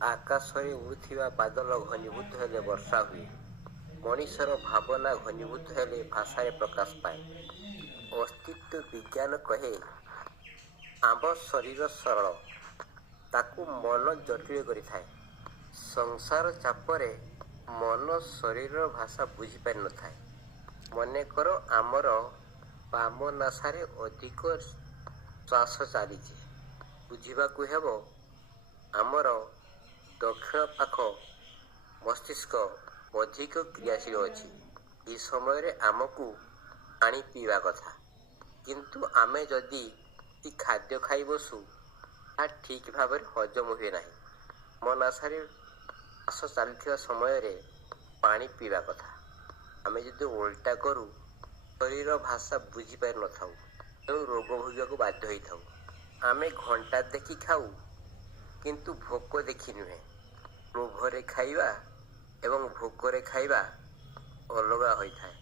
ଆକାଶରେ ଉଡ଼ୁଥିବା ବାଦଲ ଘନୀଭୂତ ହେଲେ ବର୍ଷା ହୁଏ। ମଣିଷର ଭାବନା ଘନୀଭୂତ ହେଲେ ଭାଷାରେ ପ୍ରକାଶ ପାଏ। ଅସ୍ତିତ୍ୱ ବିଜ୍ଞାନ କହେ ଆମ ଶରୀର ସରଳ, ତାକୁ ମନ ଜଟିଳ କରିଥାଏ। ସଂସାର ଚାପରେ ମନ ଶରୀରର ଭାଷା ବୁଝିପାରିନଥାଏ। ମନେକର ଆମର ବାମ ନାସାରେ ଅଧିକ ଶ୍ୱାସ ଚାଲିଛି। ବୁଝିବାକୁ ହେବ ଆମର ଦକ୍ଷିଣ ପାଖ ମସ୍ତିଷ୍କ ଅଧିକ କ୍ରିୟାଶୀଳ ଅଛି। ଏହି ସମୟରେ ଆମକୁ ପାଣି ପିଇବା କଥା। କିନ୍ତୁ ଆମେ ଯଦି ଖାଦ୍ୟ ଖାଇ ବସୁ, ତାହା ଠିକ୍ ଭାବରେ ହଜମ ହୁଏ ନାହିଁ। ଆମ ନାସାରେ ଶ୍ୱାସ ଚାଲିଥିବା ସମୟରେ ପାଣି ପିଇବା କଥା। ଆମେ ଯଦି ଓଲଟା କରୁ, ଶରୀର ଭାଷା ବୁଝିପାରିନଥାଉ, ତେଣୁ ରୋଗ ଭୋଗିବାକୁ ବାଧ୍ୟ ହୋଇଥାଉ। ଆମେ ଘଣ୍ଟା ଦେଖି ଖାଉ, କିନ୍ତୁ ଭୋକ ଦେଖି ନୁହେଁ। ଲୋଭରେ ଖାଇବା ଏବଂ ଭୋକରେ ଖାଇବା ଅଲଗା ହୋଇଥାଏ।